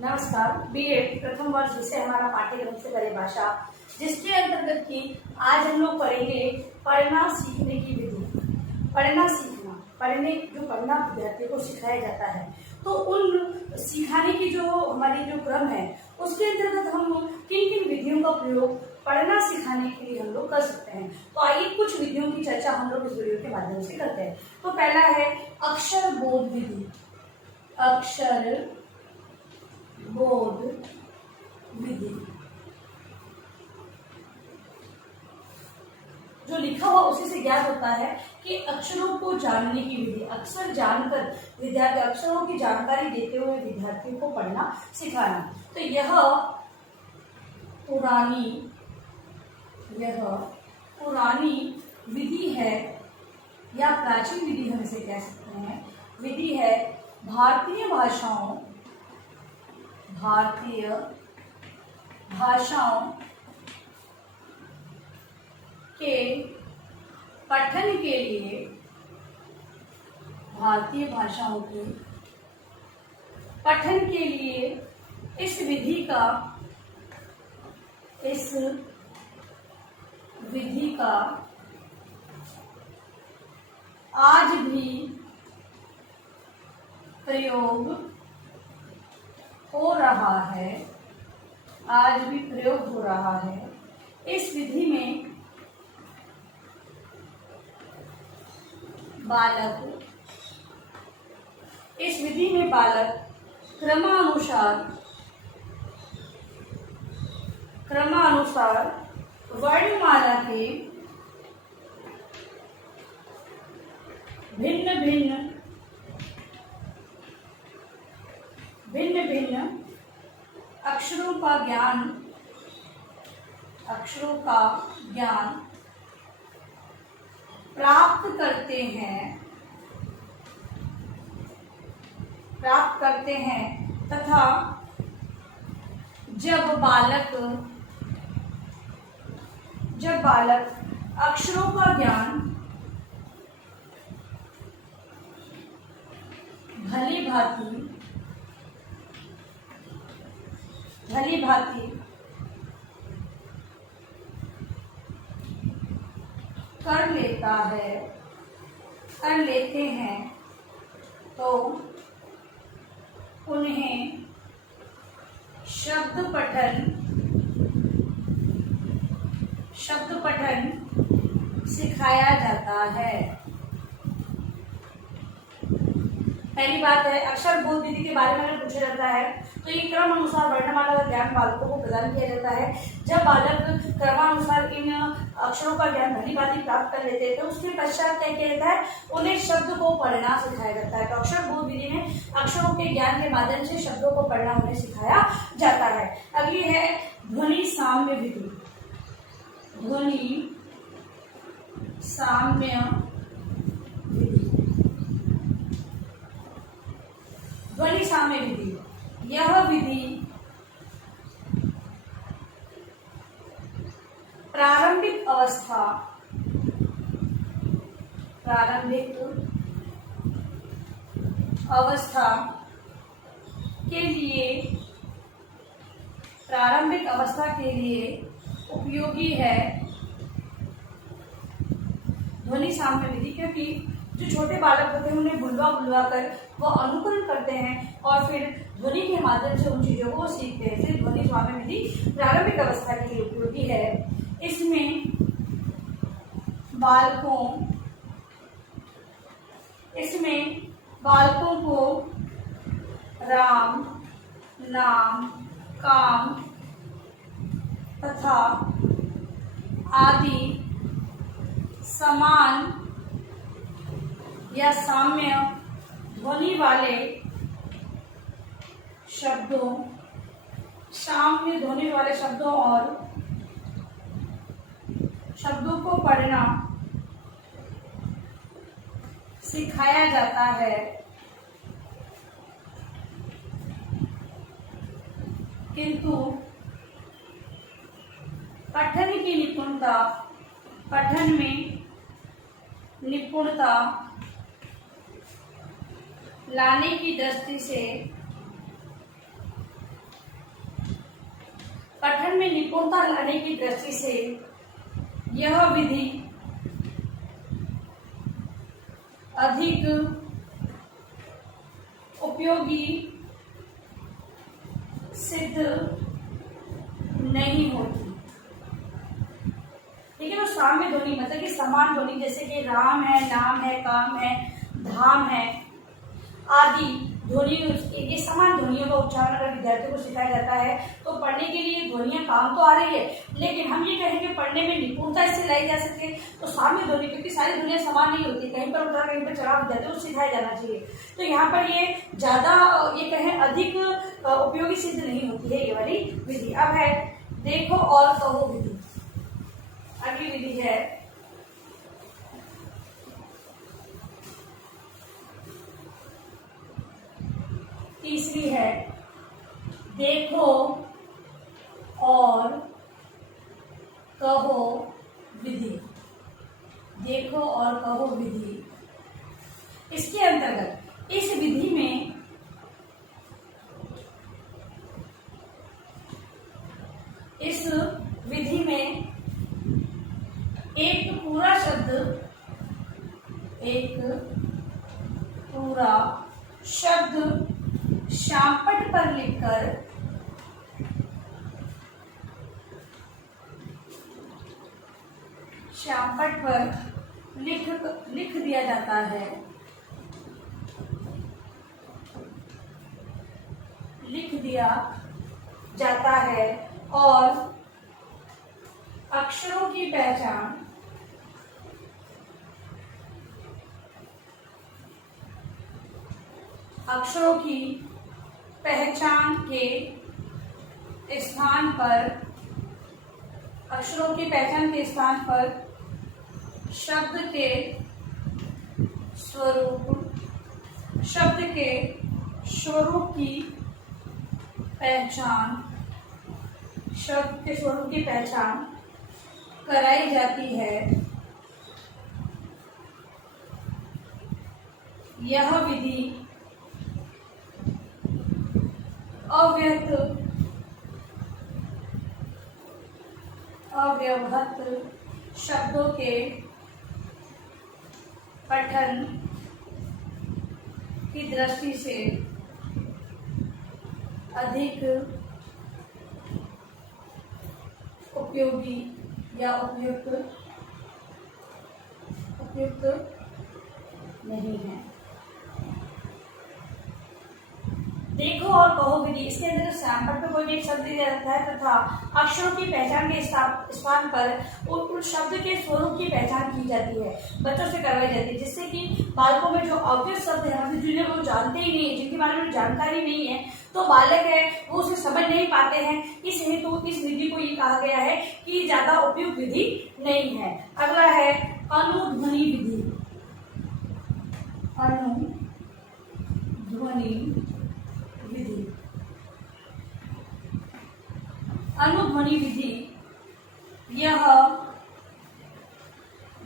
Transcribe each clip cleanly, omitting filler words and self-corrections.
नमस्कार। बीएड प्रथम वर्ष विषय हमारा पाठ्यक्रम से करे भाषा, जिसके अंतर्गत की आज हम लोग पढ़ेंगे पढ़ना सीखने की विधि। पढ़ना सीखना, पढ़ना विद्यार्थियों को सिखाया जाता है, तो उन सिखाने की जो हमारी जो क्रम है उसके अंतर्गत हम किन किन विधियों का प्रयोग पढ़ना सिखाने के लिए हम लोग कर सकते हैं। तो आइए कुछ विधियों की चर्चा हम लोग इस वीडियो के माध्यम से करते हैं। तो पहला है अक्षर बोध विधि। अक्षर बोध विधि, जो लिखा हुआ उसी से ज्ञात होता है कि अक्षरों को जानने की विधि। अक्षर जानकर विद्यार्थी अक्षरों की जानकारी देते हुए विद्यार्थियों को पढ़ना सिखाना। तो यह पुरानी विधि है या प्राचीन विधि हम इसे कह सकते हैं। विधि है भारतीय भाषाओं के पठन के लिए, भारतीय भाषाओं के पठन के लिए इस विधि का आज भी प्रयोग हो रहा है। इस विधि में बालक क्रमानुसार वर्णमाला के भिन्न भिन्न अक्षरों का ज्ञान प्राप्त करते हैं तथा जब बालक अक्षरों का ज्ञान भली भांति कर लेते हैं तो उन्हें शब्द पठन सिखाया जाता है। पहली बात है अक्षर बोध विधि के बारे में अगर पूछा जाता है तो ये क्रम अनुसार वर्णमाला का ज्ञान बालकों को प्रदान किया जाता है। जब बालक क्रमानुसार इन अक्षरों का ज्ञान भली भांति प्राप्त कर लेते हैं तो उसके पश्चात क्या किया जाता है, उन्हें शब्द को पढ़ना सिखाया जाता है। तो अक्षर बोध विधि में अक्षरों के ज्ञान के माध्यम से शब्दों को पढ़ना उन्हें सिखाया जाता है। अगली है ध्वनि साम्य विधि। ध्वनि साम्य विधि, यह विधि प्रारंभिक अवस्था के लिए उपयोगी है। ध्वनि साम्य विधि, क्योंकि जो छोटे बालक होते हैं उन्हें बुलवा कर वो अनुकरण करते हैं और फिर ध्वनि के माध्यम से उन चीजों को सीखते हैं। इसलिए ध्वनि साम्य विधि प्रारंभिक अवस्था के लिए उपयोगी है। इसमें बालकों को राम, नाम, काम तथा आदि समान या साम्य ध्वनि वाले शब्दों और शब्दों को पढ़ना सिखाया जाता है। किंतु पठन में निपुणता लाने की दृष्टि से पठन में निपुणता लाने की दृष्टि से यह विधि अधिक उपयोगी सिद्ध नहीं होती। ठीक है, तो साम्य ध्वनि मतलब कि समान ध्वनि, जैसे कि राम है, नाम है, काम है, धाम है आदि ध्वनि, ये समान ध्वनियों का उच्चारण अगर विद्यार्थियों को सिखाया जाता है तो पढ़ने के लिए ध्वनियां काम तो आ रही है, लेकिन हम ये कहेंगे पढ़ने में निपुणता इससे लाई जा सके तो साम्य ध्वनि, क्योंकि सारी ध्वनियां समान नहीं होती, कहीं पर उतार कहीं पर चढ़ाव विद्यार्थियों को सिखाया जाना चाहिए। तो यहाँ पर ये ज्यादा ये कहें अधिक उपयोगी सिद्ध नहीं होती है ये वाली विधि। अब है देखो और कहो विधि। अगली विधि है तीसरी है देखो और कहो विधि। देखो और कहो विधि, इसके अंतर्गत इस विधि में एक पूरा शब्द श्यामपट्ट पर लिखकर श्यामपट्ट पर लिख दिया जाता है, लिख दिया जाता है और अक्षरों की पहचान के स्थान पर शब्द के स्वरूप की पहचान कराई जाती है। यह विधि अव्यवहत शब्दों के पठन की दृष्टि से अधिक उपयोगी या उपयुक्त नहीं है। देखो और कहो विधि, इसके अंदर श्यामपट्ट पर कोई एक शब्द दिया जाता है तथा अक्षरों की पहचान के स्थान पर उस शब्द के स्वरूप की पहचान की जाती है, बच्चों से करवाई जाती है, जिससे कि बालकों में जो अव्यक्त शब्द है मतलब जिन्हें वो जानते ही नहीं है, जिनके बारे में जानकारी नहीं है, तो बालक है वो उसे समझ नहीं पाते हैं। इस हेतु इस विधि को ये कहा गया है कि ज्यादा उपयुक्त विधि नहीं है। अगला है अनुध्वनि विधि। अनुध्वनि विधि यह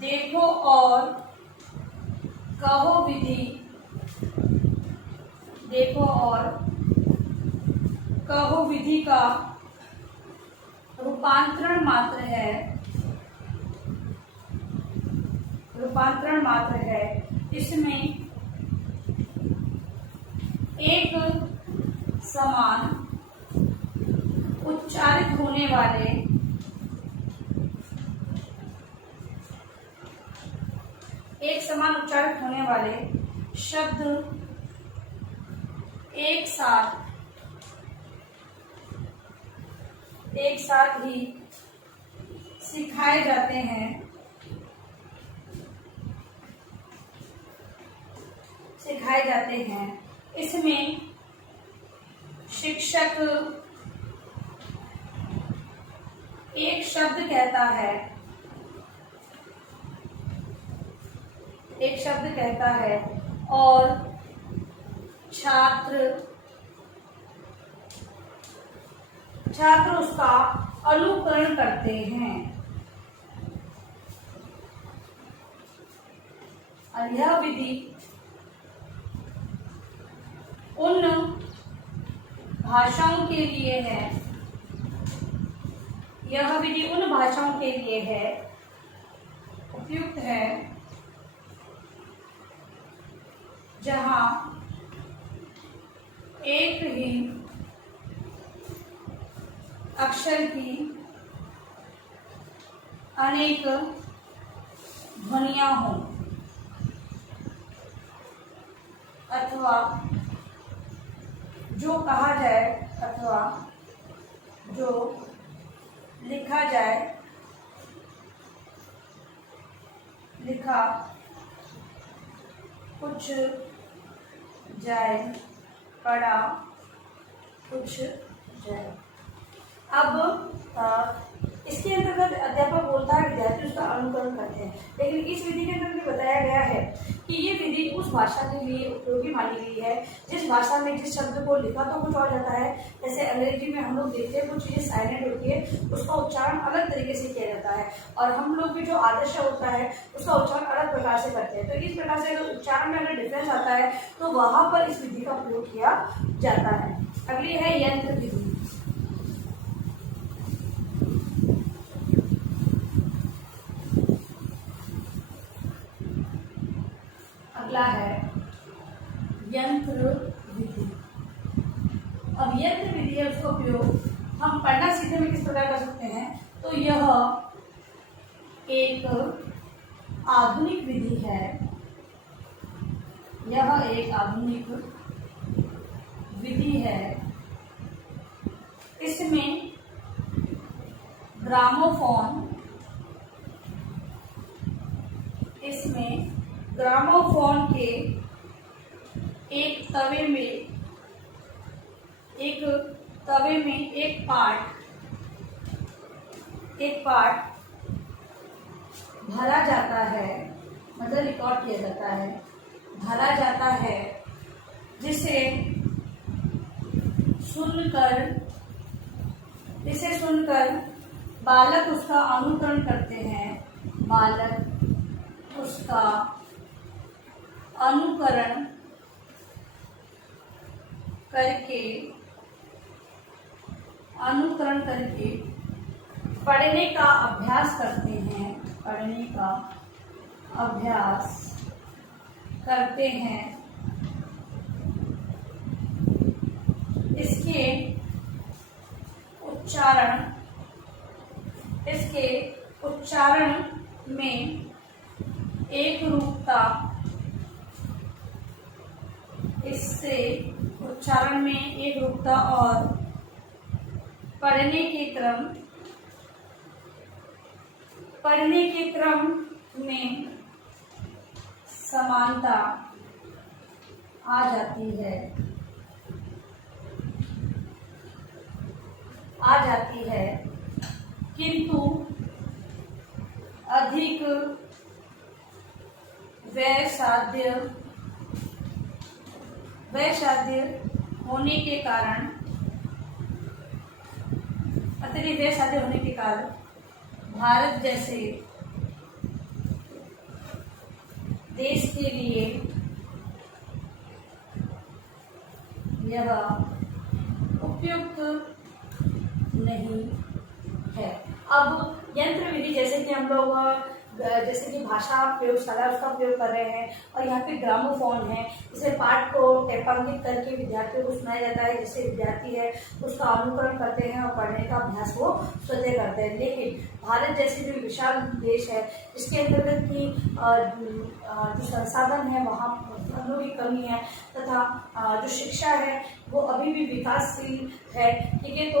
देखो और कहो विधि का रूपांतरण मात्र है। इसमें एक समान उच्चारित होने वाले शब्द एक साथ ही सिखाए जाते हैं। इसमें शिक्षक एक शब्द कहता है और छात्र उसका अनुकरण करते हैं। और यह विधि उन भाषाओं के लिए है यह विधि उन भाषाओं के लिए है, उपयुक्त है, जहाँ एक ही अक्षर की अनेक ध्वनियाँ हों, अथवा जो कहा जाए अथवा जो लिखा जाए, लिखा कुछ जाए, पढ़ा कुछ जाए। अब इसके अंतर्गत अध्यापक बोलता है, विद्यार्थी उसका अनुकरण करते हैं, लेकिन इस विधि के अंतर्गत बताया गया है कि ये विधि उस भाषा के लिए उपयोगी मानी गई है जिस भाषा में जिस शब्द को लिखा तो कुछ और जाता है। जैसे अंग्रेजी में हम लोग देखते हैं कुछ चीज़ें साइलेंट होती है, उसका उच्चारण अलग तरीके से किया जाता है, और हम लोग भी जो आदर्श होता है उसका उच्चारण अलग प्रकार से करते हैं। तो इस प्रकार से अगर उच्चारण में अगर डिफरेंस आता है तो वहाँ पर इस विधि का प्रयोग किया जाता है। अगली है यंत्र विधि। अगला है यंत्र विधि। अब यंत्र विधि है, उसका उपयोग हम पढ़ना सीखने में किस प्रकार कर सकते हैं, तो यह एक आधुनिक विधि है, यह एक आधुनिक विधि है। इसमें ग्रामोफोन के एक तवे में एक पार्ट भरा जाता है, मतलब रिकॉर्ड किया जाता है, भरा जाता है, जिसे सुनकर बालक उसका अनुकरण करते हैं, बालक उसका अनुकरण करके पढ़ने का अभ्यास करते हैं, पढ़ने का अभ्यास करते हैं। इसके उच्चारण में एक रूपता, इससे उच्चारण में एक रूपता और पढ़ने के क्रम में समानता आ जाती है, किंतु अधिक व्ययसाध्य होने के कारण, अतिरिक्त व्ययसाध्य होने के कारण भारत जैसे देश के लिए यह उपयुक्त नहीं है। अब यंत्र विधि जैसे कि हम लोग जैसे कि भाषा प्रयोगशाला उसका प्रयोग कर रहे हैं, और यहाँ पे ग्रामोफोन है, इसे पाठ को टेपांकित करके विद्यार्थियों को सुनाया जाता है, जिससे विद्यार्थी है उसका अनुकरण करते हैं और पढ़ने का अभ्यास वो स्वतः करते हैं। लेकिन भारत जैसे जो विशाल देश है, इसके अंतर्गत की जो संसाधन है वहाँ संसाधनों की कमी है, तथा जो शिक्षा है वो अभी भी विकासशील है, ठीक है। तो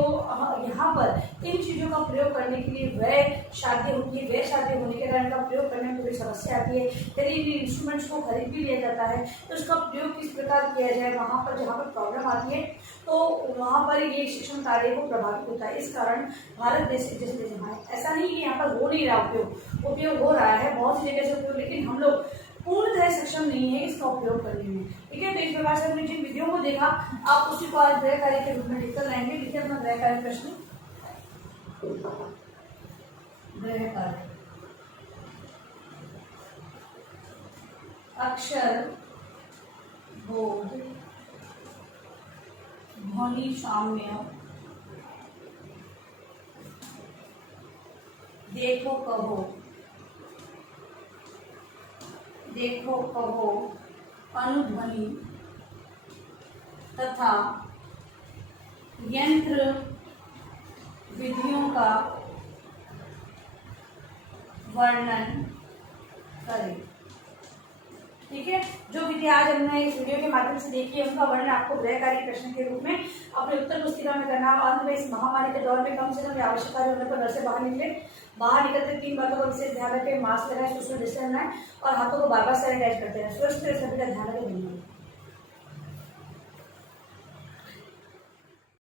यहाँ पर इन चीज़ों का प्रयोग करने के लिए व्यय साध्य होने के कारण का प्रयोग करने में थोड़ी समस्या आती है। यदि इन इंस्ट्रूमेंट्स को खरीद भी लिया जाता है तो उसका प्रयोग किस प्रकार किया जाए, वहाँ पर जहाँ पर प्रॉब्लम आती है तो वहाँ पर ये शिक्षण कार्य को प्रभावित होता है। इस कारण भारत देश जैसे देश हमारे, ऐसा नहीं कि यहाँ पर हो नहीं रहा उपयोग हो रहा है बहुत सी जगह से उपयोग, लेकिन हम लोग पूर्णतः सक्षम नहीं है इसका उपयोग करने में, ठीक है। तो इस प्रकार से हमने जिन विधियों को देखा, आप उसी को आज गृह कार्य के रूप में लिखकर लाएंगे। लिखिए अपना गृह कार्य प्रश्न। गृह कार्य, अक्षर बोध, ध्वनि साम्य, देखो कहो, देखो कहो अनुध्वनि तथा यंत्र विधियों का वर्णन करें। ठीक है, जो विधि आज हमने इस वीडियो के माध्यम से देखी है उनका वर्णन आपको गृहकारी प्रश्न के रूप में अपने उत्तर पुस्तिका में करना है। अंत में इस महामारी के दौर में कम से कम आवश्यक कार्य होने पर घर से बाहर निकले, बाहर निकलते 3 बातों का विशेष ध्यान रखें। मास्क लगाएं, सोशल डिस्टेंस बनाएं और हाथों को बार बार सैनिटाइज करते रहें। सुरक्षित सभी का ध्यान रखें। धन्यवाद।